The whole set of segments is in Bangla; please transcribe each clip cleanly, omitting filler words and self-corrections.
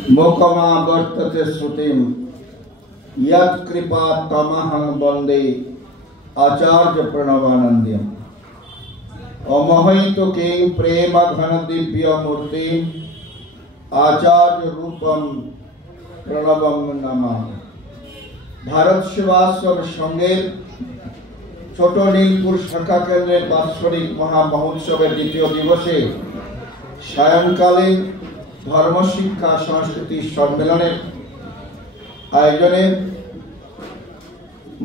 मोकमा वर्तते श्रुतिम यत् कृपा तमहं वंदे आचार्य प्रणवानंदम अमहित के प्रेम घन दिव्य मूर्ति आचार्य रूपम प्रणवम नमामि। भारत सेवाश्रम संघेर छोट नीलपुर शाखा केंद्रेर बात्सरिक महामहोत्सवेर द्वितीय दिवसे सायंकालीन धर्म शिक्षा सांस्कृतिक सम्मेलনের आयोजने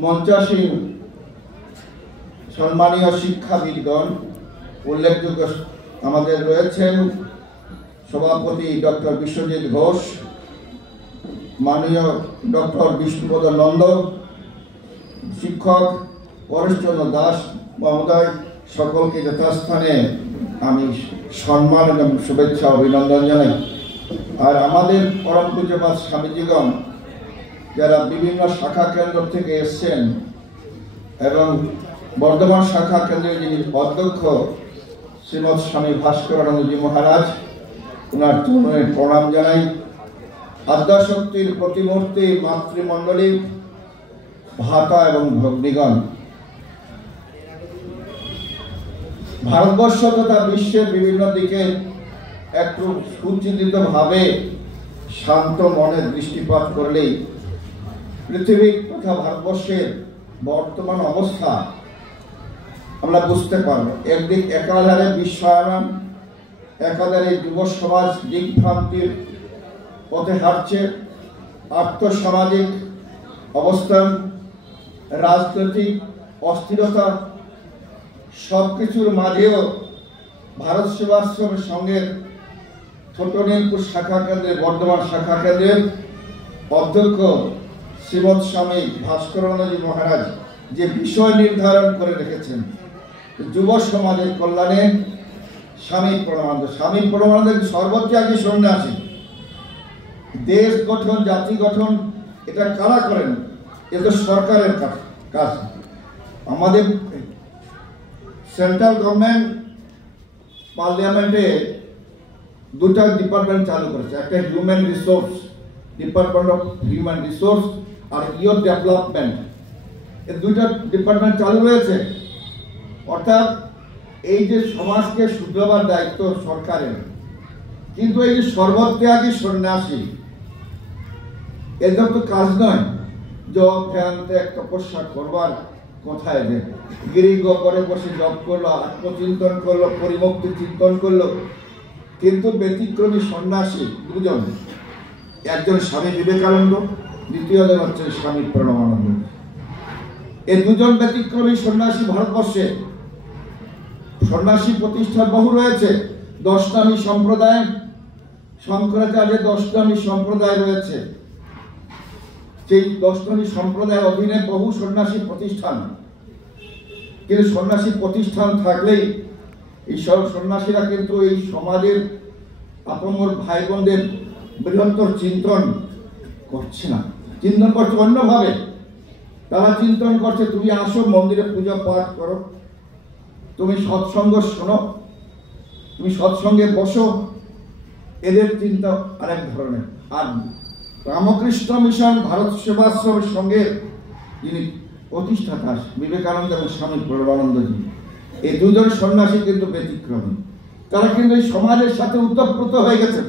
मंचासीन सम्मानीय शिक्षाविदगण उल्लेखযোগ্য আমাদের রয়েছেন सभापति डॉक्टर विश्वजित घोष, माननीय डॉक्टर विष्णुपद नंद, शिक्षक परेशचंद्र दास महोदय सकल के यथास्थाने आमी सम्मान एवं शुभेच्छा अभिनंदन जानाई। और आमादेर परम पूज्यपाद स्वामीजीगण যারা বিভিন্ন শাখা কেন্দ্র থেকে এসেছেন এবং বর্ধমান শাখা কেন্দ্রের যিনি অধ্যক্ষ শ্রীমৎ স্বামী ভাস্করানন্দজি মহারাজ, ওনার চরণে প্রণাম জানাই। আদ্যাশক্তির প্রতিমূর্তি মাতৃমণ্ডলী, ভাতা এবং ভগ্নীগণ, ভারতবর্ষ তথা বিশ্বের বিভিন্ন দিকে একটু সুচিন্তিতভাবে শান্ত মনে দৃষ্টিপাত করলেই পৃথিবী তথা ভারতবর্ষের বর্তমান অবস্থা আমরা বুঝতে পারব। একদিক একাধারে বিশ্বায়ন, একাধারে যুব সমাজ দিকভ্রান্তির পথে হাঁটছে, আর্থসামাজিক অবস্থান, রাজনৈতিক অস্থিরতা, সবকিছুর মাঝেও ভারত সেবাশ্রম সংঘের ছোট নীলপুর শাখা কেন্দ্রের বর্ধমান শাখা কেন্দ্রের অধ্যক্ষ শ্রীমৎ স্বামী ভাস্করানন্দজি মহারাজ যে বিষয় নির্ধারণ করে রেখেছেন যুব সমাজের কল্যাণে, স্বামী প্রণবানন্দ। স্বামী প্রণবানন্দ সর্বত্যাগী সন্ন্যাসী। দেশ গঠন, জাতি গঠন এটা কারা করেন? এ তো সরকারের কাজ। আমাদের সেন্ট্রাল গভর্নমেন্ট পার্লামেন্টে দুটা ডিপার্টমেন্ট চালু করেছে, একটা human resource, department of human resource আর ইয়র ডেভেলপমেন্ট, এই দুইটা ডিপার্টমেন্ট চালু রয়েছে। অর্থাৎ এই যে সমাজকে শুধরাবার দায়িত্ব সরকারের, কিন্তু এই যে সর্বত্যাগী সন্ন্যাসী এদের তো কাজ নয়। জব ধ্যান ত্যাগ তপস্যা করবার কোথায় যে গিরিগ করে বসে জব করলো, আত্মচিন্তন করলো, পরিমুক্তি চিন্তন করলো। কিন্তু ব্যতিক্রমী সন্ন্যাসী দুজন, একজন স্বামী বিবেকানন্দ, দ্বিতীয়জন হচ্ছে স্বামী প্রণবানন্দ। এই দুজন ব্যতিক্রমী সন্ন্যাসী ভারতবর্ষে সন্ন্যাসী প্রতিষ্ঠান বহু রয়েছে। 10 নামী সম্প্রদায়, শঙ্করাচার্যের 10 নামী সম্প্রদায় রয়েছে। সেই 10 নামী সম্প্রদায়ের অধীনে বহু সন্ন্যাসী প্রতিষ্ঠান। কিন্তু সন্ন্যাসী প্রতিষ্ঠান থাকলেই এই সব সন্ন্যাসীরা কিন্তু এই সমাজের আপমর ভাই বোনদের বৃহত্তর চিন্তন করছে না, চিন্তন করছে অন্যভাবে। তারা চিন্তন করছে তুমি আসো মন্দিরে পূজা পাঠ করো, তুমি সৎসঙ্গ শোনো, তুমি সৎসঙ্গে বসো। এদের চিন্তা আরেক ধরনের। আর রামকৃষ্ণ মিশন ভারত সেবাশ্রমের সঙ্গে যিনি প্রতিষ্ঠাতা বিবেকানন্দ এবং স্বামী প্রণবানন্দজি, এই দুজন সন্ন্যাসী কিন্তু ব্যতিক্রমী। তারা কিন্তু এই সমাজের সাথে উতপ্রোত হয়ে গেছেন।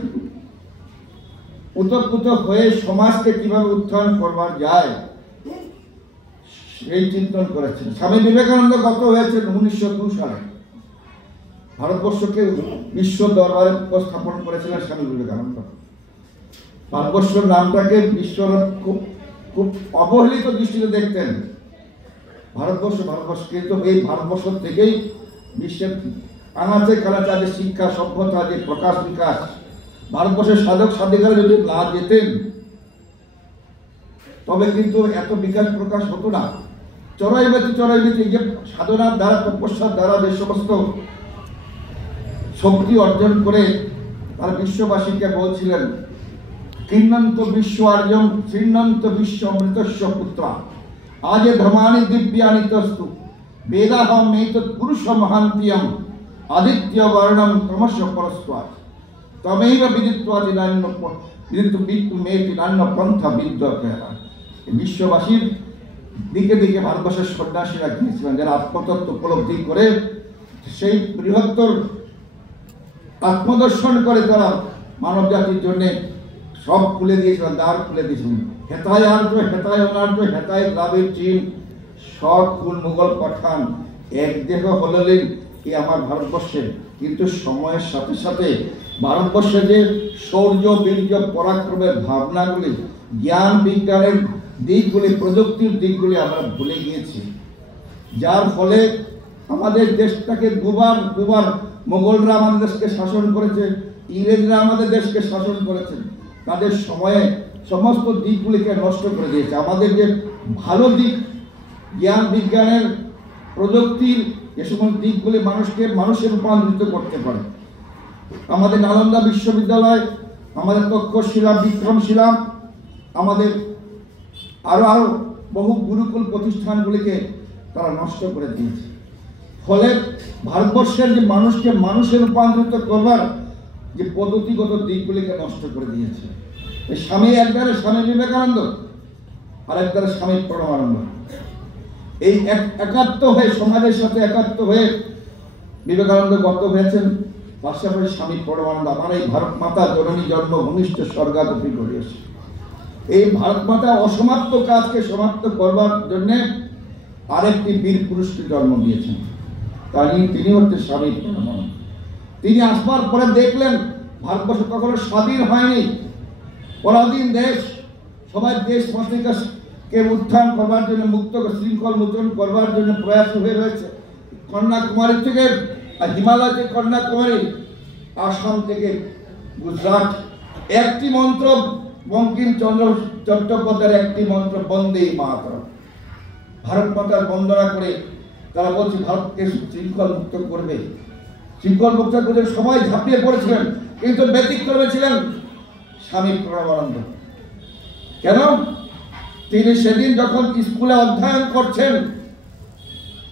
উতপ্রোত হয়ে সমাজকে কিভাবে উত্থান করবার যায় সেই চিন্তন করেছেন। স্বামী বিবেকানন্দ গত হয়েছেন 1902 সালে। ভারতবর্ষকে বিশ্ব দরবারে উপস্থাপন করেছিলেন স্বামী বিবেকানন্দ। ভারতবর্ষের নামটাকে বিশ্বর খুব অবহেলিত দৃষ্টিতে দেখতেন। ভারতবর্ষ কিন্তু এই ভারতবর্ষ থেকেই বিশ্বের আনাচে কানাচে শিক্ষা সভ্যতা যে প্রকাশ বিকাশ, ভারতবর্ষের সাধক সাধিকারা যদি না যেতেন তবে কিন্তু এত বিকাশ প্রকাশ হতো না। চড়াইবাতি যে সাধনার দ্বারা, তপস্যার দ্বারা যে সমস্ত শক্তি অর্জন করে তারা বিশ্ববাসীকে বলছিলেন কিন্নন্ত বিশ্ব আর্যম শ্রীনন্ত বিশ্ব অমৃতস্য পুত্রা আজে ধর্মানি দিব্যানি তস্তু বেদাহম মেতৎ পুরুষ মহান্তিয়ম আদিত্য বর্ণম ক্রমশ পরস্পর তমেব বিদিত্বা দিনান্য কিন্তু মৃত্যু মেয়েটি নান্য পন্থা বিদ্যা বিশ্ববাসীর দিকে দিকে ভারতবর্ষের সন্ন্যাসীরা গিয়েছিলেন, যারা আত্মতত্ত্ব উপলব্ধি করে সেই বৃহত্তর আত্মদর্শন করে তারা মানব জাতির জন্য সব খুলে দিয়েছিলেন, দ্বার খুলে দিয়েছিলেন। হেতায় আর্য, হেতায় অনার্য, হেতায় দ্রাবিড় চীন, সব খুন মুঘল পাঠান, এক দেহ হলেন এই আমার ভারতবর্ষে। কিন্তু সময়ের সাথে সাথে ভারতবর্ষে যে শৌর্য, বীর্য, পরাক্রমের ভাবনাগুলি, জ্ঞান বিজ্ঞানের দিকগুলি, প্রযুক্তির দিকগুলি আমরা ভুলে গিয়েছি, যার ফলে আমাদের দেশটাকে দুবার মোগলরা আমাদের দেশকে শাসন করেছে, ইংরেজরা আমাদের দেশকে শাসন করেছেন। তাদের সময়ে সমস্ত দিকগুলিকে নষ্ট করে দিয়েছে। আমাদের যে ভালো দিক, জ্ঞান বিজ্ঞানের, প্রযুক্তির যে সমস্ত দিকগুলি মানুষের রূপান্তরিত করতে পারে, আমাদের নালন্দা বিশ্ববিদ্যালয়, আমাদের তক্ষশিলা, বিক্রমশিলা, আমাদের আরো বহু গুরুকুল প্রতিষ্ঠানগুলিকে তারা নষ্ট করে দিয়েছে। ফলে ভারতবর্ষের যে মানুষের রূপান্তরিত করবার যে পদ্ধতিগত দিকগুলিকে নষ্ট করে দিয়েছে। স্বামী একবারে স্বামী বিবেকানন্দ, আর একবারে স্বামী প্রণবানন্দ, এই একাত্ম হয়ে সমাজের সাথে একাত্ম হয়ে বিবেকানন্দ গত হয়েছেন, পাশাপাশি স্বামী প্রণবানন্দ আমার এই ভারত মাতা জননী জন্মভূমিষ্ঠ স্বর্গাদপি করিয়েছে। এই ভারত মাতা অসমাপ্ত কাজকে সমাপ্ত করবার জন্য আরেকটি বীর পুরুষকে জন্ম দিয়েছেন, তিনি হচ্ছে স্বামী প্রণবানন্দ। তিনি আসবার পরে দেখলেন ভারতবর্ষ কখনো স্বাধীন হয়নি, পরাধীন দেশ। সবাই দেশবাসীকে উত্থান করবার জন্য, মুক্ত শৃঙ্খল মোচন করবার জন্য প্রয়াস হয়ে রয়েছে। কন্যাকুমারী থেকে হিমালয় থেকে কন্যাকুমারী, আসাম থেকে গুজরাট, একটি মন্ত্র বঙ্কিমচন্দ্র চট্টোপাধ্যায়ের একটি মন্ত্র, বন্দে মাতরম। ভারত মাতার বন্দনা করে তারা বলছে ভারতকে শৃঙ্খল মুক্ত করবে। শৃঙ্খল মুক্ত করে সবাই ঝাঁপিয়ে পড়েছিলেন, কিন্তু ব্যতিক্রমে ছিলেন স্বামী প্রণবানন্দ। কেন? তিনি সেদিন যখন স্কুলে অধ্যয়ন করছেন,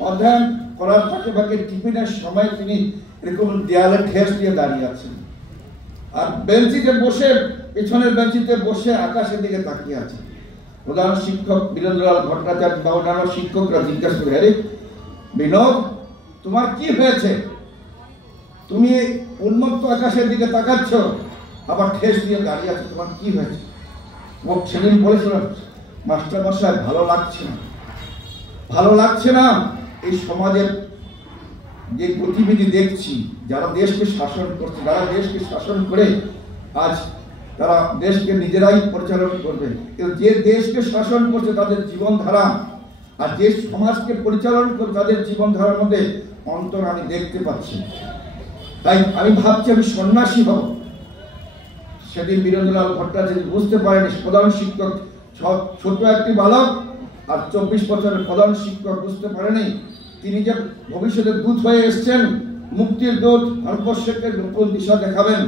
অধ্যয়ন করার ফাঁকে ফাঁকে টিফিনের সময় তিনি এরকম দেয়ালে ঠেস দিয়ে দাঁড়িয়ে আছেন, আর বেঞ্চিতে বসে, পেছনের বেঞ্চিতে বসে আকাশের দিকে তাকিয়ে আছেন। প্রধান শিক্ষক বীরেন্দ্রলাল ভট্টাচার্য বা অন্যান্য শিক্ষকরা জিজ্ঞাসা করে, আরে বিনোদ, তোমার কি হয়েছে? তুমি উন্মুক্ত আকাশের দিকে তাকাচ্ছ, আবার ঠেস দিয়ে দাঁড়িয়ে আছো, তোমার কি হয়েছে? ও সেদিন বলেছিল, মাস্টার মশাই ভালো লাগছে না, ভালো লাগছে না। এই সমাজের যে গতিবিধি দেখছি, যারা দেশকে শাসন করছে, যারা দেশকে শাসন করে আজ তারা দেশকে নিজেরাই পরিচালনা করবে, কিন্তু যে দেশকে শাসন করছে তাদের জীবনধারা আর যে সমাজকে পরিচালনা করে তাদের জীবনধারার মধ্যে অন্তর আমি দেখতে পাচ্ছি। তাই আমি ভাবছি আমি সন্ন্যাসী হব। সেদিন বীরেন্দ্রলাল ভট্টাচার্য বুঝতে পারেনি, প্রধান শিক্ষক ছোট একটি বালক আর 24 বছরের প্রধান শিক্ষক বুঝতে পারেনি তিনি যে ভবিষ্যতে দূত হয়ে এসছেন, মুক্তির দূত, ভারতবর্ষকে নতুন দিশা দেখাবেন।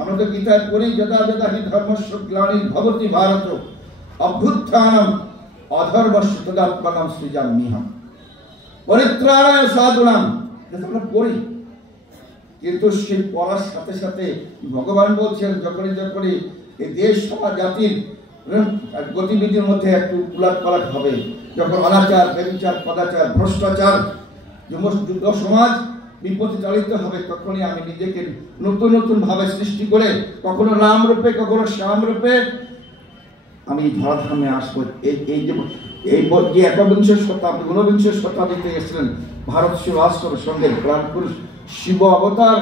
আমরা তো গীতায় পড়ি, যদা যদা হি ধর্মস্য গ্লানির্ভবতি ভারত অভ্যুত্থানম অধর্মস্য তদাত্মনাম সৃজাম্যহম পরিত্রাণায় সাধুনাম, আমরা পড়ি। কিন্তু সেই পড়ার সাথে সাথে ভগবান বলছেন, যখনই এই দেশ সমাজ জাতির গতিবিধির মধ্যে একটু উলাট পালাট হবে, যখন অনাচার, ব্যভিচার, কদাচার, ভ্রষ্টাচার, যুব সমাজ বিপথে চালিত হবে, তখনই আমি নিজেকে নতুন নতুন ভাবে সৃষ্টি করে কখনো রাম রূপে, কখনো শ্যাম রূপে আমি ধরাধামে আসবো। এই যে একবিংশ শতাব্দী, ঊনবিংশ শতাব্দীতে এসেছিলেন ভারত সেবাশ্রমের সঙ্গে প্রাণ পুরুষ শিব অবতার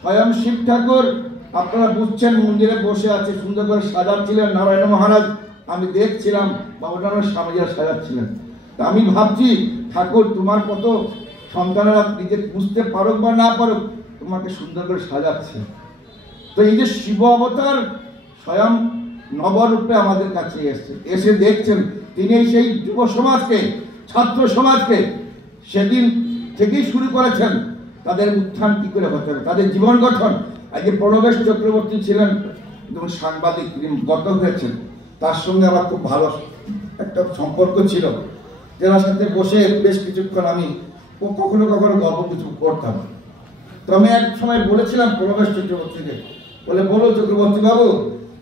স্বয়ং শিব ঠাকুর। আপনারা বুঝছেন, মন্দিরে বসে আছে, সুন্দর করে সাজাচ্ছিলেন নারায়ণ মহারাজ, আমি দেখছিলাম, বা অন্যান্য স্বামীরা সাজাচ্ছিলেন। তা আমি ভাবছি, ঠাকুর তোমার কত সন্তানেরা নিজে বুঝতে পারুক বা না পারুক, তোমাকে সুন্দর করে সাজাচ্ছে। তো এই যে শিব অবতার স্বয়ং নবরূপে আমাদের কাছে এসে দেখছেন, তিনি সেই যুব সমাজকে, ছাত্র সমাজকে সেদিন থেকেই শুরু করেছেন তাদের উত্থান কি করে হতে হবে, তাদের জীবন গঠন। আজকে প্রণবেশ চক্রবর্তী ছিলেন সাংবাদিক, তিনি গত হয়েছেন, তার সঙ্গে আমার খুব ভালো একটা সম্পর্ক ছিল, যার সাথে বসে বেশ কিছুক্ষণ আমি কখনো কখনো গল্প কিছু করতাম। তো আমি এক সময় বলেছিলাম প্রণবেশ চক্রবর্তীকে, বলে, বলো চক্রবর্তী বাবু,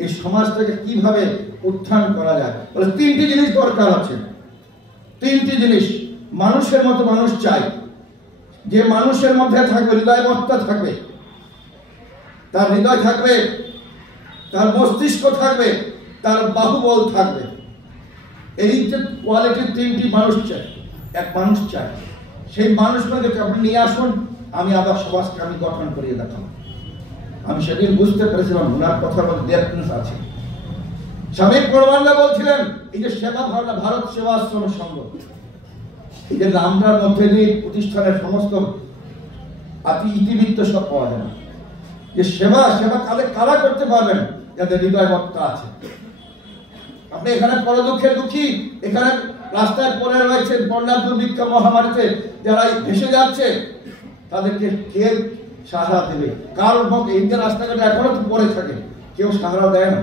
এই সমাজটাকে কিভাবে উত্থান করা যায়। বলে তিনটি জিনিস দরকার আছে, তিনটি জিনিস মানুষের মতো মানুষ চাই। যে মানুষের মধ্যে থাকবে হৃদয়বত্তা থাকবে, তার হৃদয় থাকবে, তার মস্তিষ্ক থাকবে, তার বাহুবল থাকবে। এই যে কোয়ালিটির তিনটি মানুষ চাই, এক মানুষ চাই। সেই মানুষগুলোকে আপনি নিয়ে আসুন, আমি আবার সমাজকে আমি গঠন করিয়ে দেখাবো। আমি সেদিন বুঝতে পেরেছিলাম ওনার কথার মধ্যে ডেপথনেস আছে। স্বামী প্রণবানন্দা বলছিলেন এই যে সেবা ভাবনা, ভারত সেবাশ্রম সংঘ, এই যে নামটার মধ্যে দিয়ে প্রতিষ্ঠানের সমস্ত ইতিবৃত্ত সব পাওয়া যায় না। যে সেবা কারা করতে পারবেন? যাদের হৃদয়বত্তা আছে। আপনি এখানে পরদুঃখে দুঃখী, এখানে রাস্তায় পড়ে রয়েছে বন্যা দুর্ভিক্ষ মহামারীতে যারা ভেসে যাচ্ছে, তাদেরকে কে সাহারা দেবে? কার এই যে রাস্তাঘাটে এখনো তো পড়ে থাকে, কেউ সাহারা দেয় না।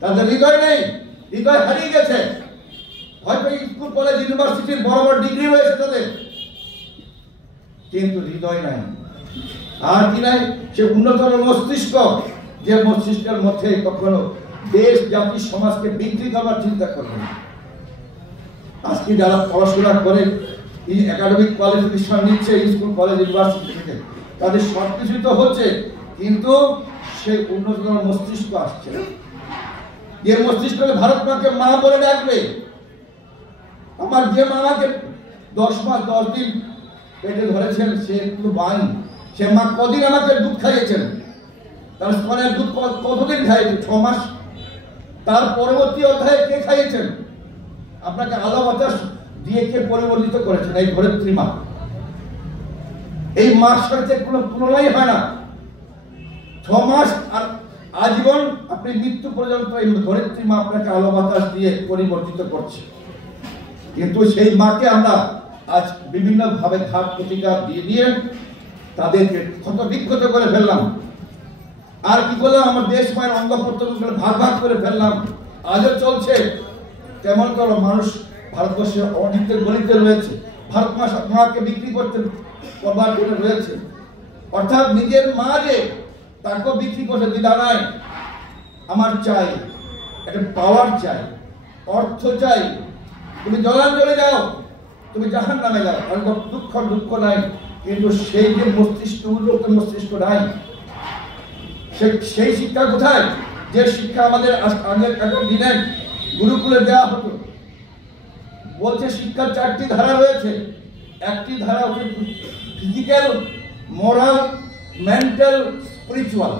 তাদের হৃদয় নেই, হৃদয় হারিয়ে গেছে। হয়তো স্কুল কলেজ ইউনিভার্সিটির বড় বড় ডিগ্রি রয়েছে তাদের, কিন্তু হৃদয় নাই। আর কি নাই? সে উন্নতর মস্তিষ্ক, যে মস্তিষ্কের মধ্যে কখনো দেশ জাতি সমাজকে বিক্রি করবার চিন্তা করবে না। আজকে যারা পড়াশোনা করে একাডেমিক কোয়ালিফিকেশন নিচ্ছে স্কুল কলেজ ইউনিভার্সিটি থেকে, তাদের সবকিছু তো হচ্ছে, কিন্তু সেই উন্নততর মস্তিষ্ক আসছে না। যে মস্তিষ্ককে ভারত মাকে মা বলে ডাকবে। আমার যে মামাকে 10 মাস 10 দিন পেটে ধরেছেন, সে একটু বান, সে মা কদিন আমাকে দুধ খাইয়েছেন? তার স্তনের দুধ কতদিন খাইয়েছেন? 6 মাস। তার পরবর্তী অধ্যায়ে কে খাইয়েছেন? আপনাকে আলো বাতাস দিয়ে কে পরিবর্তিত করেছেন? এই ধরিত্রী মা। এই মার সাথে কোনো তুলনাই হয় না। 6 মাস আর আজীবন আপনি মৃত্যু পর্যন্ত এই ধরিত্রী মা আপনাকে আলো বাতাস দিয়ে পরিবর্তিত করছে। কিন্তু সেই মাকে আমরা আজ বিভিন্ন ভাবে ঘাত প্রতিঘাত দিয়ে তাদেরকে ক্ষত বিক্ষত করে ফেললাম। আর কি করলাম? আমার দেশ মায়ের অঙ্গ প্রত্যঙ্গ ভাগ করে ফেললাম। আজও চলছে। তেমন কোনো মানুষ ভারতবর্ষে অনেকের গলিতে রয়েছে, ভারত মাকে বিক্রি করতে প্রবাদ করে রয়েছে। অর্থাৎ নিজের মা যে তাকেও বিক্রি করতে দ্বিধা নাই। আমার চাই, একটা পাওয়ার চাই, অর্থ চাই। তুমি জলাঞ্জলি যাও, তুমি জাহান্নামে যাও, কারণ দুঃখ নাই। কিন্তু সেই যে মস্তিষ্ক, উন্নত মস্তিষ্ক নাই। সেই শিক্ষা কোথায়? যে শিক্ষা আমাদের আগের দিনে গুরুকুলে দেওয়া হতো। বলছে শিক্ষার 4টি ধারা রয়েছে। একটি ধারা হচ্ছে ফিজিক্যাল, মোরাল, মেন্টাল, স্পিরিচুয়াল।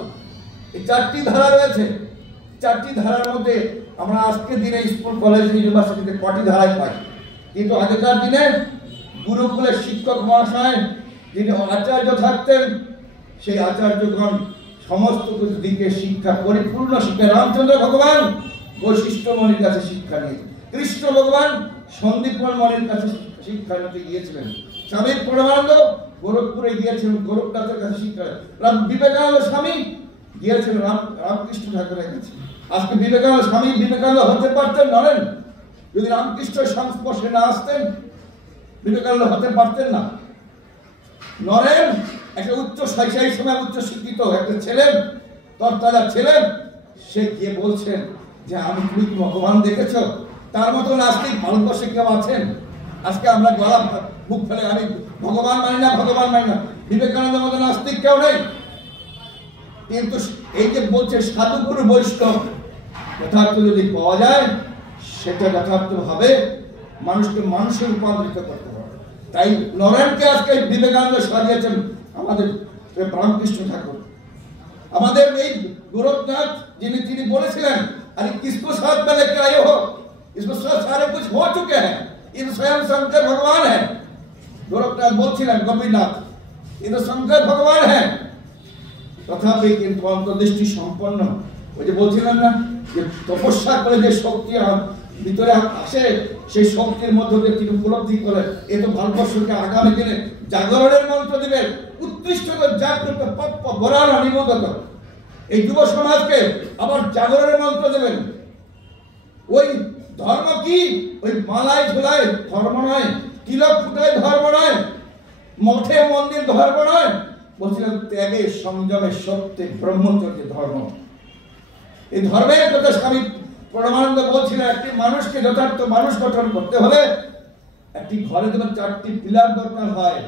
এই 4টি ধারা রয়েছে। 4টি ধারার মধ্যে আমরা আজকের দিনে স্কুল কলেজ ইউনিভার্সিটিতে কটি ধারায় পাই, কিন্তু আগেকার দিনে গুরুকুলের শিক্ষক মহাশয় যিনি আচার্য থাকতেন, সেই আচার্যগণ সমস্ত কিছু দিকে শিক্ষা, পরিপূর্ণ শিক্ষা। রামচন্দ্র ভগবান বৈশিষ্ট্য মণির কাছে শিক্ষা নিয়েছেন, কৃষ্ণ ভগবান সন্দীপন মণির কাছে শিক্ষা নিতে গিয়েছিলেন, স্বামী প্রণবানন্দ গোরখপুরে গিয়েছিলেন, গোরখনাথের কাছে শিক্ষা। বিবেকানন্দ স্বামী গিয়েছিলেন রামকৃষ্ণ ঠাকুরের কাছে। আজকে বিবেকানন্দ স্বামী বিবেকানন্দ হতে পারতেন নরেন, যদি রামকৃষ্ণের সংস্পর্শে না আসতেন বিবেকানন্দ হতে পারতেন না। নরেন একটা সেই সময় উচ্চ শিক্ষিত একটা ছেলেন, তরতাজা ছেলেন, সে গিয়ে বলছেন যে তুমি ভগবান দেখেছ? তার মতো নাস্তিক ভারতবর্ষে কেউ আছেন? আজকে আমরা গলা মুখ ফেলে আমি ভগবান মানি না, ভগবান মানি না। বিবেকানন্দের মতো নাস্তিক কেউ নেই। কিন্তু এই যে বলছে সাধুগুরু বৈষ্ণব যথার্থ যদি পাওয়া যায়, সেটা যথার্থভাবে মানুষকে মানুষে রূপান্তরিত করতে হবে। তাই নরেনকে আজকে বিবেকানন্দ সাজিয়েছেন আমাদের রামকৃষ্ণ ঠাকুর। আমাদের এই গোরখনাথ যিনি বলেছিলেন अरे किसको साथ में लेके आए हो, इसमें सारे कुछ हो चुके हैं, इन स्वयं शंकर भगवान है। गोरखनाथ बोलছিলেন गोपीनाथ, इन शंकर भगवान है। তথাপি কিন্তু অন্তর্দৃষ্টি সম্পন্ন, ওই যে বলছিলেন না যে তপস্যা করে যে শক্তি ভিতরে আসে, সেই শক্তির মধ্য দিয়ে তিনি উপলব্ধি করে এ তো ভারতবর্ষকে আগামী দিনে জাগরণের মন্ত্র দিবেন, উৎকৃষ্ট জাগ্রত পপ্প বরান নিবোধত। এই যুব সমাজকে আবার জাগরণের মন্ত্র দেবেন। ওই ধর্ম কি? ওই মালায় ঝোলায় ধর্ম নয়, তিলক ফুটায় ধর্ম নয়, মঠে মন্দির ধর্ম নয়। বলছিলেন ত্যাগে সংযমে সত্যে ব্রহ্মচর্য ধর্ম। এই ধর্মের কথা স্বামী পরমানন্দ বলছিলেন, একটি মানুষকে যথার্থ মানুষ গঠন করতে হলে একটি ঘরে যখন 4টি পিলার দরকার হয়,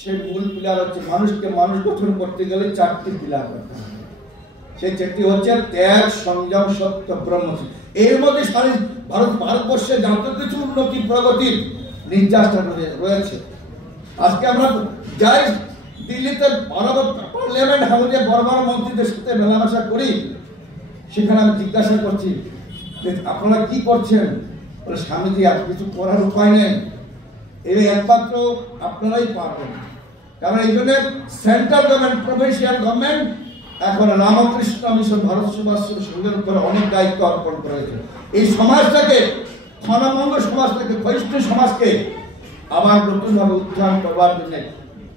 সেই মূল পিলার হচ্ছে মানুষকে মানুষ গঠন করতে গেলে 4টি পিলার দরকার। সেই 4টি হচ্ছে ত্যাগ, সংযম, সত্য, ব্রহ্মচর্য। এর মধ্যে ভারতবর্ষে যত কিছু উন্নতি প্রগতির নির্যাসটা রয়েছে। আজকে আমরা যাই দিল্লিতে পার্লামেন্ট হাউসে বড় বড় মন্ত্রীদের সাথে মেলামেশা করি, সেখানে আমি জিজ্ঞাসা করছি যে আপনারা কি করছেন? স্বামীজি আর কিছু করার উপায় নেই, এই একমাত্র আপনারাই পারবেন। কারণ এই জন্য সেন্ট্রাল গভর্নমেন্ট, প্রভিন্সিয়াল গভর্নমেন্ট এখন রামকৃষ্ণ মিশন, ভারত সেবাশ্রম সংঘের উপরে অনেক দায়িত্ব অর্পণ করেছে। এই সমাজটাকে, ক্ষণভঙ্গ সমাজটাকে, বৈষ্ণব সমাজকে আবার নতুনভাবে উত্থান করবার জন্য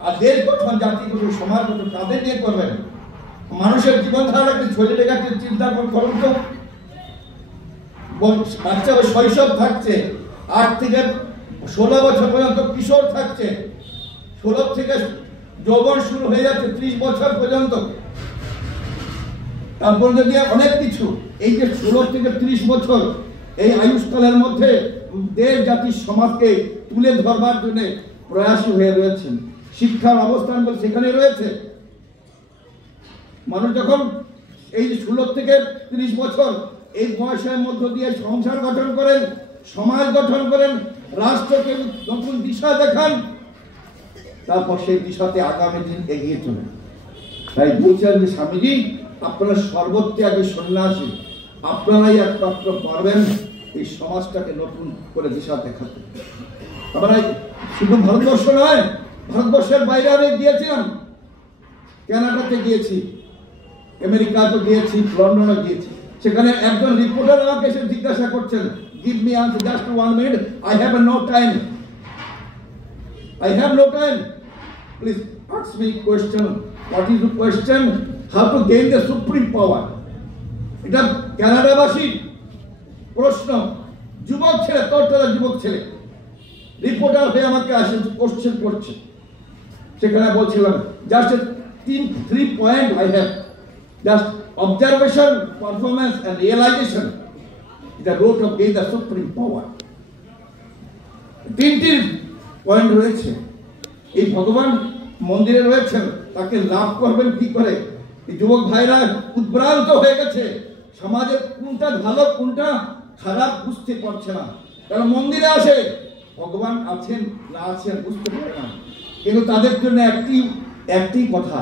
আর দেশ গঠন, জাতি গঠন, সমাজ গঠন তাদের নিয়ে করবেন। মানুষের জীবনধারাকে শরীরটাকে চিন্তা করুন তো। বাচ্চা শৈশব থাকছে, 8 থেকে 16 বছর পর্যন্ত কিশোর থাকছে, 16 থেকে যৌবন শুরু হয়ে যাচ্ছে 30 বছর পর্যন্ত। তারপর যদি অনেক কিছু, এই যে 16 থেকে 30 বছর এই আয়ুষ্কালের মধ্যে দেশ, জাতি, সমাজকে তুলে ধরবার জন্য প্রয়াসী হয়ে রয়েছেন। শিক্ষার অবস্থান বলে সেখানে রয়েছে। মানুষ যখন এই 16 থেকে 30 বছর এই বয়সের মধ্য দিয়ে সংসার গঠন করেন, সমাজ গঠন করেন, রাষ্ট্রকে নতুন দিশা দেখান, তারপর সেই দিশাতে আগামী দিন এগিয়ে চলেন। তাই বলছেন যে স্বামীজি, আপনারা সর্বত্যাগী সন্ন্যাসী, আপনারাই একমাত্র পারবেন এই সমাজটাকে নতুন করে দিশা দেখাতে। আমরা শুধু ভারতবর্ষ নয়, ভারতবর্ষের বাইরে আমি গিয়েছিলাম, কানাডাতে গিয়েছি, আমেরিকাতে গিয়েছি, লন্ডনে গিয়েছি। সেখানে একজন রিপোর্টার আমাকে এসে জিজ্ঞাসা করছেন, give me answer just 1 minute, I have no time, I have no time, please ask me question. What is the question? How to gain the supreme power? এটা কানাডাবাসী প্রশ্ন, যুবক ছেলে, তোরতলা যুবক ছেলে রিপোর্টার হয়ে আমাকে আসে কোশ্চেন করছে। সেখানে বলছিলাম just 3 point I have, just observation, performance and realization is the road of gain the supreme power. 3টি পয়েন্ট রয়েছে। এই ভগবান মন্দিরে রয়েছেন, তাকে লাভ করবেন কি করে? এই যুবক ভাইরা উদ্ভ্রান্ত হয়ে গেছে, সমাজের কোনটা ভালো কোনটা খারাপ বুঝতে পারছে না। কারণ মন্দিরে আসে, ভগবান আছেন না আছেন বুঝতে পারে না। কিন্তু তাদের জন্য একটি কথা,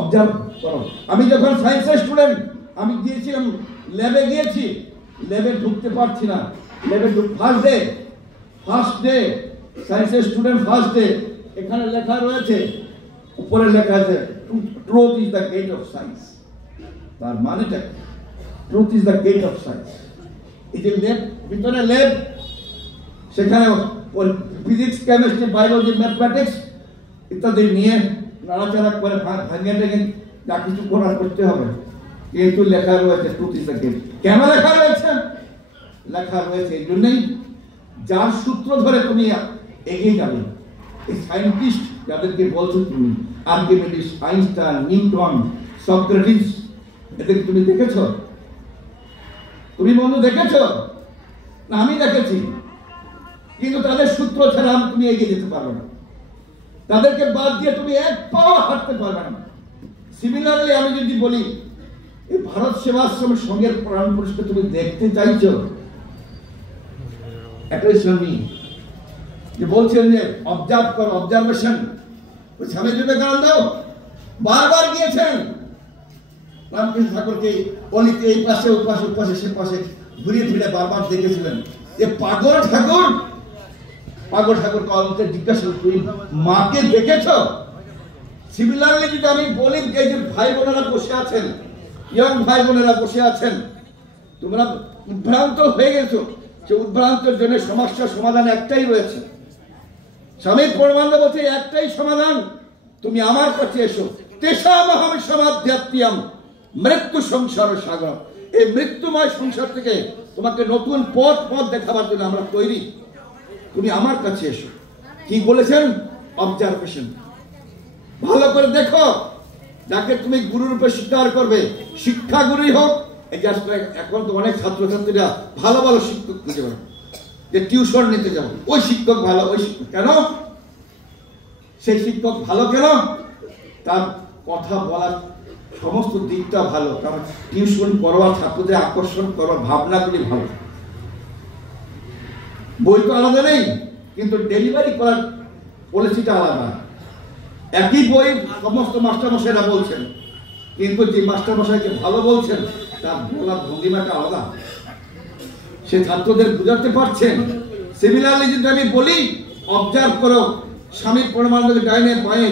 অবজার্ভ করো। আমি যখন সায়েন্সের স্টুডেন্ট, আমি গিয়েছিলাম ল্যাবে, গিয়েছি ল্যাবে ঢুকতে পারছি না। ল্যাবে ফার্স্ট ডে সায়েন্সের স্টুডেন্ট, ফার্স্ট ডে। এখানে লেখা রয়েছে, উপরে লেখা আছে truth is the gate of science. তার মানেটা truth is the gate of science. এই যে ল্যাব, ভিতরে ল্যাব, সেখানে ফিজিক্স, কেমিস্ট্রি, বায়োলজি, ম্যাথমেটিক্স ইত্যাদি নিয়ে নাড়াচাড়া করে ভাঙিয়ে টেঙে যা কিছু করার করতে হবে। কিন্তু লেখা রয়েছে ট্রুথ ইজ দ্য গেট। কেন লেখা রয়েছে? লেখা রয়েছে এই জন্যই, যার সূত্র ধরে তুমি এগিয়ে যাবে। এই সায়েন্টিস্ট যাদেরকে বলছো তুমি, আর্কিমিডিস, আইনস্টাইন, নিউটন, সক্রেটিস, এদেরকে তুমি দেখেছো? তুমি বন্ধু দেখেছো? না আমি দেখেছি। কিন্তু তাদের সূত্র ছাড়া তুমি এগিয়ে যেতে পারবে না। তাদেরকে বাদ দিয়ে তুমি এক পাও হাঁটতে পারবে না। সিমিলারলি আমি যদি বলি, এই ভারত সেবাশ্রম সংঘের প্রাণ পুরুষকে তুমি দেখতে চাইছো, একটাই স্বামী যে বলছেন যে অবজার্ভ কর, অবজারভেশন। স্বামী বিবেকানন্দ বারবার গিয়েছেন রামকৃষ্ণ ঠাকুরকে অলিতে, এই পাশে ওই পাশে, ওই পাশে সে পাশে ঘুরিয়ে ফিরে বারবার দেখেছিলেন। যে পাগল ঠাকুর কলকে জিজ্ঞাসা, তুই মাকে দেখেছ? সিমিলারলি যদি আমি বলি, এই যে ভাই বোনেরা বসে আছেন, ইয়ং ভাই বোনেরা বসে আছেন, তোমরা উদ্ভ্রান্ত হয়ে গেছো। সে উদ্ভ্রান্তের জন্য সমস্যার সমাধান একটাই রয়েছে। স্বামী পরমানন্দ বলছে একটাই সমাধান, তুমি আমার কাছে এসো। তেষামহং সমাধ্যাত্মীয়ম মৃত্যু সংসার সাগর। এই মৃত্যুময় সংসার থেকে তোমাকে নতুন পথ দেখাবার জন্য আমরা তৈরি। তুমি আমার কাছে এসো। কি বলেছেন? অবজারভেশন। ভালো করে দেখো, যাকে তুমি গুরু রূপে স্বীকার করবে, শিক্ষাগুরুই হোক, এখন তো অনেক ছাত্রছাত্রীরা ভালো ভালো শিক্ষক খুঁজে বেড়ায়, যে টিউশন নিতে যাবো, ওই শিক্ষক ভালো, ওই শিক্ষক কেন? সেই শিক্ষক ভালো কেন? তার কথা বলার সমস্ত দিকটা ভালো, কারণ টিউশন করবার, ছাত্রদের আকর্ষণ করবার ভাবনাগুলি ভালো। বই তো আলাদা নেই, কিন্তু ডেলিভারি করার পলিসিটা আলাদা। একই বই সমস্ত মাস্টারমশাইরা বলছেন, কিন্তু যে মাস্টারমশাইকে ভালো বলছেন তার বলার ভঙ্গিমাটা আলাদা, সে ছাত্রদের বুঝাতে পারছেন। সিমিলারলি যদি আমি বলি অবজার্ভ করো, স্বামী পরমানন্দকে ডাইনে বাঁয়ে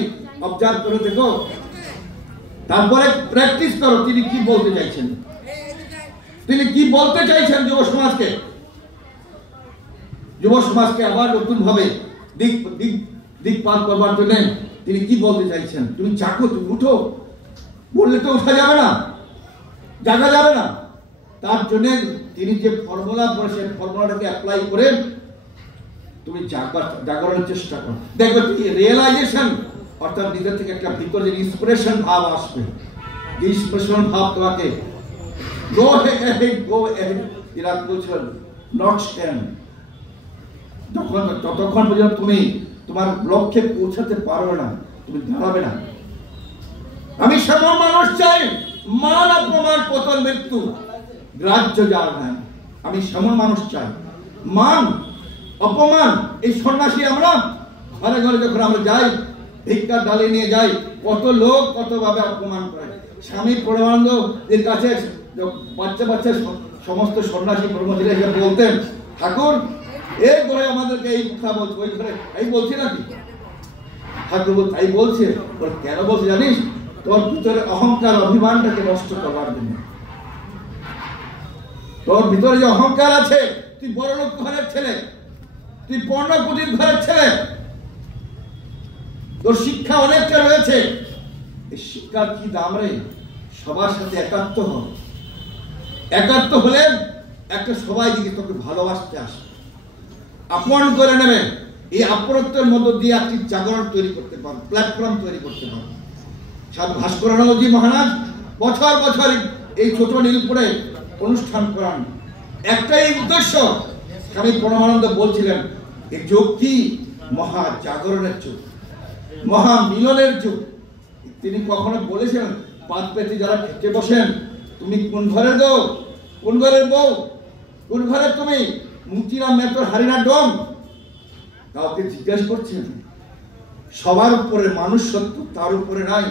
অবজার্ভ করে দেখো, তারপরে প্র্যাকটিস করো তিনি কি বলতে চাইছেন, তিনি কি বলতে চাইছেন যুব সমাজকে। যুব সমাজকে আবার নতুন ভাবে দিক পার করবার জন্য তিনি কি বলতে চাইছেন। তুমি চাকো, তুমি উঠো, বললে তো উঠা যাবে না, জাগা যাবে না। তার জন্য তিনি যে ফর্মুলা পড়ে সেই ফর্মুলাটাকে অ্যাপ্লাই করে তুমি জাগরণের চেষ্টা করো। দেখবে রিয়েলাইজেশন, অর্থাৎ নিজের থেকে একটা ভিতরে ইন্সপিরেশন ভাব আসবে। যে ইন্সপিরেশন ভাব তোমাকে গো হেড এরা বলছেন নট স্ট্যান্ড, ততক্ষণ পর্যন্ত তুমি তোমার লক্ষ্যে পৌঁছাতে পারবে না, তুমি দাঁড়াবে না। আমি সেমন মানুষ চাই, মান অপমান পতন মৃত্যু গ্রাহ্য যার নাই। আমি সেমন মানুষ চাই। মান অপমান, এই সন্ন্যাসী আমরা ঘরে ঘরে যখন আমরা যাই, ভিক্ষার ডালি নিয়ে যাই, কত লোক কত ভাবে অপমান করে। স্বামী পরমানন্দ এর কাছে বাচ্চা বাচ্চা সমস্ত সন্ন্যাসী ব্রহ্মচারী এসে বলতেন, ঠাকুর এই ঘরে আমাদেরকে এই কথা বলছে, ওই ঘরে এই বলছে নাকি? ঠাকুর তাই বলছে। কেন বলছে জানিস? তোর ভিতরে অহংকার অভিমানটাকে নষ্ট করবার জন্য। তোর ভিতরে যে অহংকার আছে, তুই বড় লোক ঘরের ছেলে, তুই পর্ণকুটির ঘরের ছেলে, তোর শিক্ষা অনেকটা রয়েছে। এই শিক্ষার কি দাম রে? সবার সাথে একাত্ম হ। একাত্ম হলে একটা সবাই দিকে তোকে ভালোবাসতে আসে, আপন করে নেবে। এই আপনত্বের মধ্য দিয়ে একটি জাগরণ তৈরি করতে পারো, প্ল্যাটফর্ম তৈরি করতে পারো। ভাস্করানন্দজি মহারাজ বছর বছর এই ছোট নীলপুরে অনুষ্ঠান করান, একটাই উদ্দেশ্য। স্বামী পরমানন্দ বলছিলেন এই যুগ কি মহা জাগরণের যুগ, মহা মিলনের যুগ। তিনি কখনো বলেছেন পাত পেতে যারা খেতে বসেন, তুমি কোন ঘরের গো, কোন ঘরের বউ, কোন ঘরের তুমি মুক্তিরাম মেতর হারিনা ডোম, কাউকে জিজ্ঞেস করছেন। সবার উপরে মানুষ সত্য, তার উপরে নাই।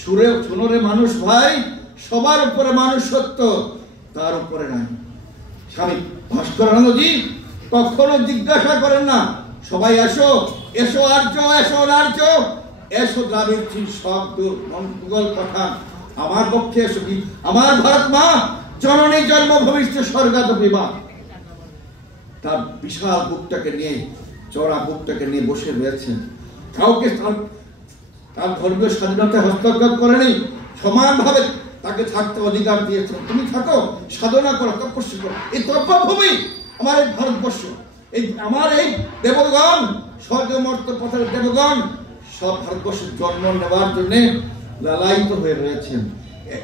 সুরে সোনরে মানুষ ভাই, সবার উপরে মানুষ সত্য, তার উপরে নাই। স্বামী ভাস্করানন্দজি কখনো জিজ্ঞাসা করেন না সবাই এসো, এসো আর্য, এসো নার্য, এসো দ্রাবিড় সব দূর মঙ্গল কথা আমার পক্ষে এসো। আমার ভারত মা জননী জন্মভূমিষ্ঠ স্বর্গাত বিবাহ। তার বিশাল বুকটাকে নিয়ে, চড়া বুকটাকে নিয়ে বসে রয়েছেন। কাউকে তার ধর্মীয় স্বাধীনতা হস্তক্ষেপ করেনি, সমানভাবে তাকে থাকতে অধিকার দিয়েছেন। তুমি থাকো, সাধনা করো, তপস্যা করো। এই তপভূমি আমার এই ভারতবর্ষ, এই আমার এই দেবগণ, স্বর্গমর্ত পথের দেবগণ সব ভারতবর্ষের জন্ম নেওয়ার জন্য লালায়িত হয়ে রয়েছেন।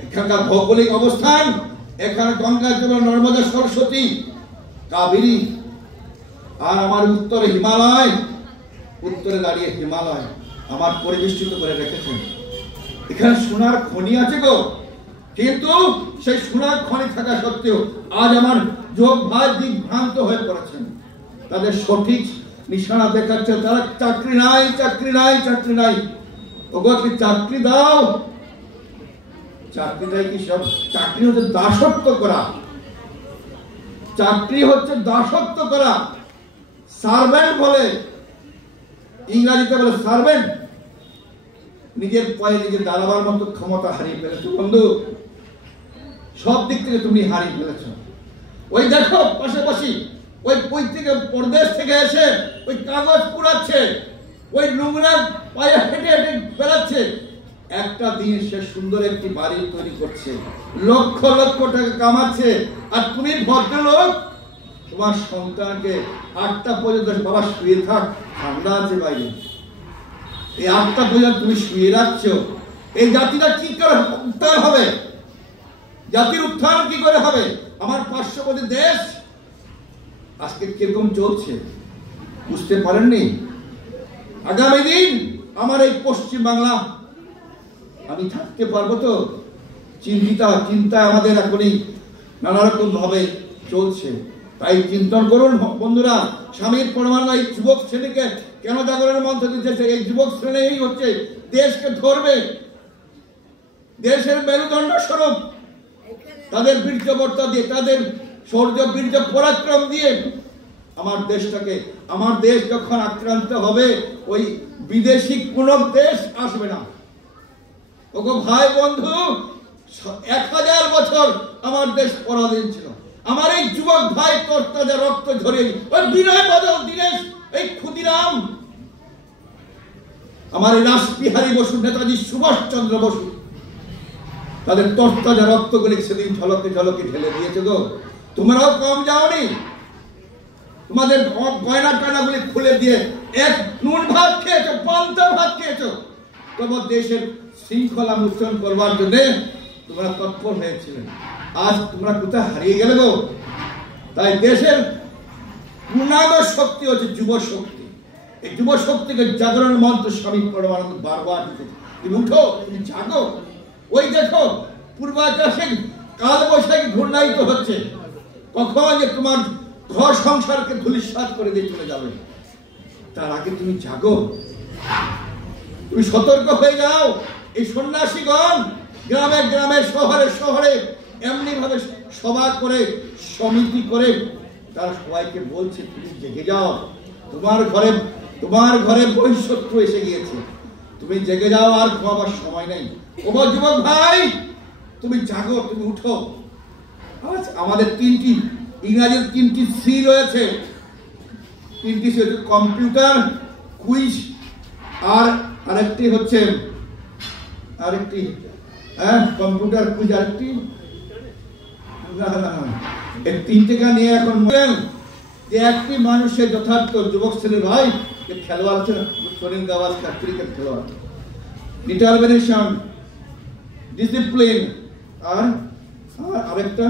এখানকার ভৌগোলিক অবস্থান, এখানে গঙ্গা যমুনা নর্মদা সরস্বতী কাবেরী, আর আমার উত্তরে হিমালয়, উত্তরে দাঁড়িয়ে হিমালয় আমার পরিবেষ্টিত করে রেখেছেন। এখানে সোনার খনি আছে গো, কিন্তু সেই সোনার খনি থাকা সত্ত্বেও আজ আমার যোগ ভাই দিগ্ভ্রান্ত হয়ে পড়েছেন। তাদের সঠিক নিশানা দেখাচ্ছে, তারা চাকরি নাই, চাকরি নাই, চাকরি নাই। ওকে চাকরি দাও। চাকরি দেয় কি সব? চাকরি হচ্ছে দাসত্ব করা, চাকরি হচ্ছে দাসত্ব করা। সার্ভেন্ট বলে, ইংরেজিতে বলে সার্ভেন্ট। নিজের পায়ে নিজে দাঁড়াবার মতো ক্ষমতা হারিয়ে ফেলেছো বন্ধু, সব দিক থেকে তুমি হারিয়ে ফেলেছো। ওই দেখো পাশাপাশি ওই থেকে প্রদেশ থেকে এসে ওই কাগজ পুড়াচ্ছে, ওই নোংরা পায়ে হেঁটে হেঁটে বেড়াচ্ছে। একটা দিন সে সুন্দর একটি বাড়ি তৈরি করছে, লক্ষ লক্ষ টাকা কামাচ্ছে, আর তুমি ভদ্রলোক তোমার সন্তানকে 8টা পর্যন্ত বাবা শুয়ে থাক, ঠান্ডা আছে বাইরে, এই 8টা পর্যন্ত তুমি শুয়ে রাখছো। এই জাতিটা কি করে উদ্ধার হবে? জাতির উত্থান কি করে হবে? আমার পার্শ্ববর্তী দেশ আজকে কিরকম চলছে বুঝতে পারেননি? আগামী দিন আমার এই পশ্চিম বাংলা আমি থাকতে পারবো তো? চিন্তায় আমাদের এখনই নানা রকম ভাবে চলছে। তাই চিন্তন করুন বন্ধুরা, স্বামীর পরমাণু এই যুবক শ্রেণীকে কেন জাগরণের মন্ত্র দিতেছে? এই যুবক শ্রেণী হচ্ছে দেশকে ধরবে, দেশের মেরুদণ্ড স্বরূপ। তাদের বীর্যবর্তা দিয়ে, তাদের শৌর্য বীর্য পরাক্রম দিয়ে আমার দেশ যখন আক্রান্ত হবে, ওই বিদেশি কোন দেশ আসবে না। ওগো ভাই বন্ধু, 1000 বছর আমার দেশ পরাধীন ছিল। আমার এই যুবক ভাই তরতাজা রক্ত ঝরিয়ে, ওই বিনয় বাদল দীনেশ, এই ক্ষুদিরাম, আমার এই রাসবিহারী বসু, নেতাজি সুভাষ চন্দ্র বসু, তাদের তরতাজা রক্তগুলি সেদিন ঝলকে ঝলকে ঢেলে দিয়েছে গো। তোমরাও কম যাওনি। তোমাদের গয়না টানাগুলি খুলে দিয়ে এক নুন ভাত খেয়েছো, পান্তা ভাত খেয়েছো। তোমার দেশের শৃঙ্খলা মোচন করবার জন্য তোমরা তৎপর হয়েছিলেন। আজ তোমরা কোথায় হারিয়ে গেলে গো? তাই দেশের পূর্ণাঙ্গ শক্তি হচ্ছে যুব শক্তি। এই যুব শক্তিকে জাগরণ মন্ত্র স্বামী পরমানন্দ বারবার দিতেছে, তুমি উঠো, তুমি জাগো। ওই দেখো পূর্বাকাশে কাল বৈশাখী ঘূর্ণায়িত হচ্ছে, কখন যে তোমার ঘর সংসারকে ধূলিসাৎ করে দিয়ে চলে যাবে। তার আগে তুমি জাগো, তুমি সতর্ক হয়ে যাও। এই সন্ন্যাসীগণ গ্রামে গ্রামে, শহরে শহরে এমনি ভাবে সভা করে, সমিতি করে তারা সবাইকে বলছে তুমি জেগে যাও, তোমার ঘরে বহিঃশত্রু এসে গিয়েছে, তুমি জেগে যাও, আর ঘুমাবার সময় নেই। ও যুবক ভাই, তুমি জাগো, তুমি উঠো। আজ আমাদের ইংরাজির 3টি সি রয়েছে। 3টি সি হচ্ছে কম্পিউটার, কুইজ, আর আরেকটি হচ্ছে কম্পিউটার কুইজ, আরেকটি এই 3টা নিয়ে এখন যে একটি মানুষের যথার্থ যুবক শ্রেণীর ভাই যে খেলোয়াড় আছে, সুনীল গাভাস্কার ক্রিকেট খেলোয়াড়, ডিটারমিনেশন, ডিসিপ্লিন, আর আরেকটা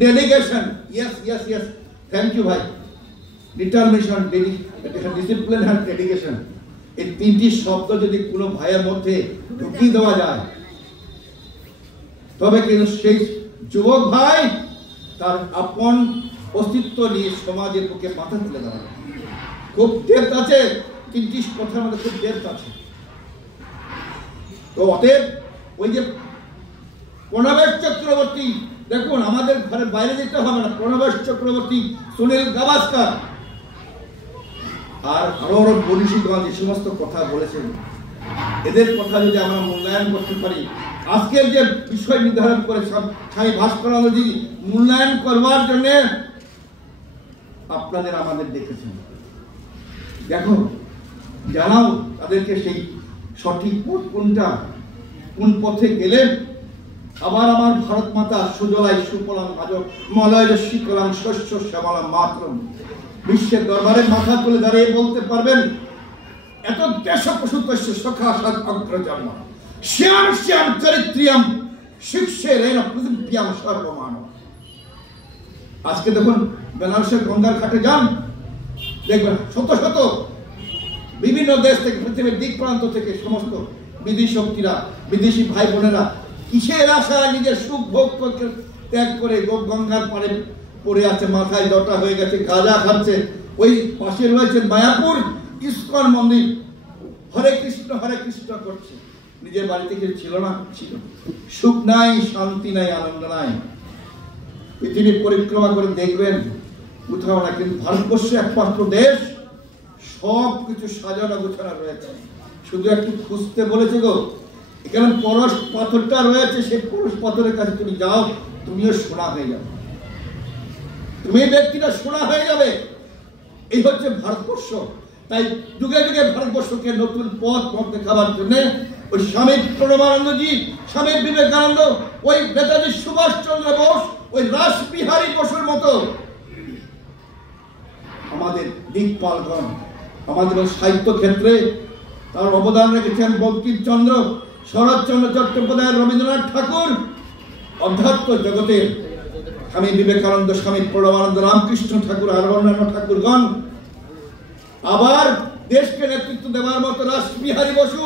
ডেডিকেশন। ইয়েস, থ্যাংক ইউ ভাই। ডিটারমিনেশন, ডিসিপ্লিন আর ডেডিকেশন, এই 3টি শব্দ যদি কোনো ভাইয়ের মধ্যে ঢুকিয়ে দেওয়া যায়, তবে কিন্তু সেই যুবক ভাই তার আপন অস্তিত্ব নিয়ে সমাজের পক্ষে মাথা তুলে দাঁড়াবে। খুব ডেপথ আছে, 3টি কথার মধ্যে খুব ডেপথ আছে। তো অতএব ওই যে প্রণবেশ চক্রবর্তী, দেখুন আমাদের ঘরের বাইরে যেতে হবে না, প্রণবেশ চক্রবর্তী, সুনীল গাভাস্কার আর আরো বনিশীগণ যে সমস্ত কথা বলেছেন, এদের কথা যদি আমরা মূল্যায়ন করতে পারি, আজকের যে বিষয় নির্ধারণ করে স্বামী ভাস্করানন্দজি মূল্যায়ন করবার জন্য আপনাদের আমাদের দেখেছেন, দেখো জানাও তাদেরকে সেই সঠিক পথ কোনটা, কোন পথে গেলে আবার আমার ভারত মাতা সুজলাই সুফলাম মলয় শিকলাম শস্য শ্যামলাম মাতরম বিশ্বের দরবারে মাথা তুলে দাঁড়িয়ে বলতে পারবেন, এত দেশপ্রসূতস্য সখা সদ অগ্রজন্ম শ্যাম শ্যাম চরিত্রিয়াম শিক্ষে রেণ পৃথিব্যাম সর্বমানব। আজকে দেখুন বেনারসের গঙ্গার ঘাটে যান, দেখবেন শত শত বিভিন্ন দেশ থেকে, পৃথিবীর দিক প্রান্ত থেকে সমস্ত বিদেশি শক্তিরা, বিদেশি ভাই বোনেরা কিসের আশায় নিজের সুখ ভোগ ত্যাগ করে গঙ্গার পাড়ে পড়ে আছে, মাথায় জটা হয়ে গেছে, গাঁজা খাচ্ছে। ওই পাশে রয়েছে মায়াপুর ইস্কন মন্দির, হরে কৃষ্ণ করছে। নিজের বাড়িতে কেউ ছিল না, ছিল। সুখ নাই, শান্তি নাই, আনন্দ নাই। পৃথিবী পরিক্রমা করে দেখবেন কোথাও না, কিন্তু ভারতবর্ষ একমাত্র দেশ সব কিছু সাজানো গোছানো রয়েছে, শুধু একটু খুঁজতে বলেছে গো। এখানে পরশ পাথরটা রয়েছে, সেই পরশ পাথরের কাছে তুমি যাও, তুমিও সোনা হয়ে যাবে, তুমি ব্যক্তিটা সোনা হয়ে যাবে। এই হচ্ছে ভারতবর্ষ। তাই যুগে যুগে ভারতবর্ষকে নতুন পথ দেখাবার জন্য ওই স্বামী প্রণবানন্দজি, স্বামী বিবেকানন্দ, ওই নেতাজি সুভাষ চন্দ্র বোস, ওই রাসবিহারী বসুর মতো আমাদের দিকপালগণ আমাদের সাহিত্য ক্ষেত্রে তার অবদান রেখেছেন। বঙ্কিমচন্দ্র শরৎচন্দ্র চট্টোপাধ্যায়, রবীন্দ্রনাথ ঠাকুর, অধ্যাত্ম জগতের স্বামী বিবেকানন্দ, স্বামী প্রণবানন্দ, রামকৃষ্ণ ঠাকুর আর অন্যান্য ঠাকুরগণ, আবার দেশকে নেতৃত্ব দেওয়ার মতো রাসবিহারী বসু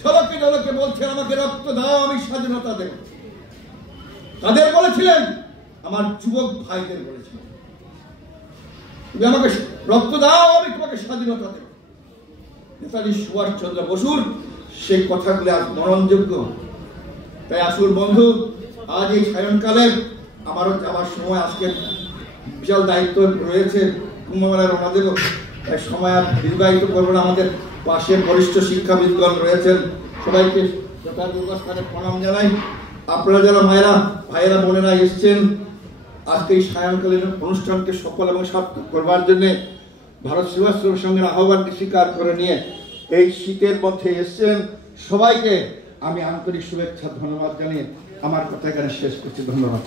ঝলকে ঝলকে বলছে, আমাকে রক্ত দাও, আমি স্বাধীনতা দেব। তাদের বলেছিলেন, আমার যুবক ভাইদের বলেছিলেন, তুমি আমাকে রক্ত দাও, আমি তোমাকে স্বাধীনতা দেব। নেতাজি সুভাষচন্দ্র বসুর সেই কথাগুলো আজ স্মরণযোগ্য। তাই আসুন বন্ধু, আজ এই সায়ংকালে আমারও যাওয়ার সময়, আজকে বিশাল দায়িত্ব রয়েছে, কুম্ভমেলায় রওনা দেব, তাই সময় আর দীর্ঘায়িত করবো না। আমাদের পাশে বরিষ্ঠ শিক্ষাবিদগণ রয়েছেন, সবাইকে যথাযথস্থানে প্রণাম জানাই। আপনারা যারা মায়েরা, ভাইয়েরা, বোনেরা এসছেন আজকে এই সায়ংকালীন অনুষ্ঠানকে সফল এবং সার্থক করবার জন্য, ভারত সেবাশ্রম সংঘের আহ্বানকে স্বীকার করে নিয়ে এই শীতের মধ্যে এসছেন, সবাইকে আমি আন্তরিক শুভেচ্ছা, ধন্যবাদ জানিয়ে আমার কথা এখানে শেষ করছি। ধন্যবাদ।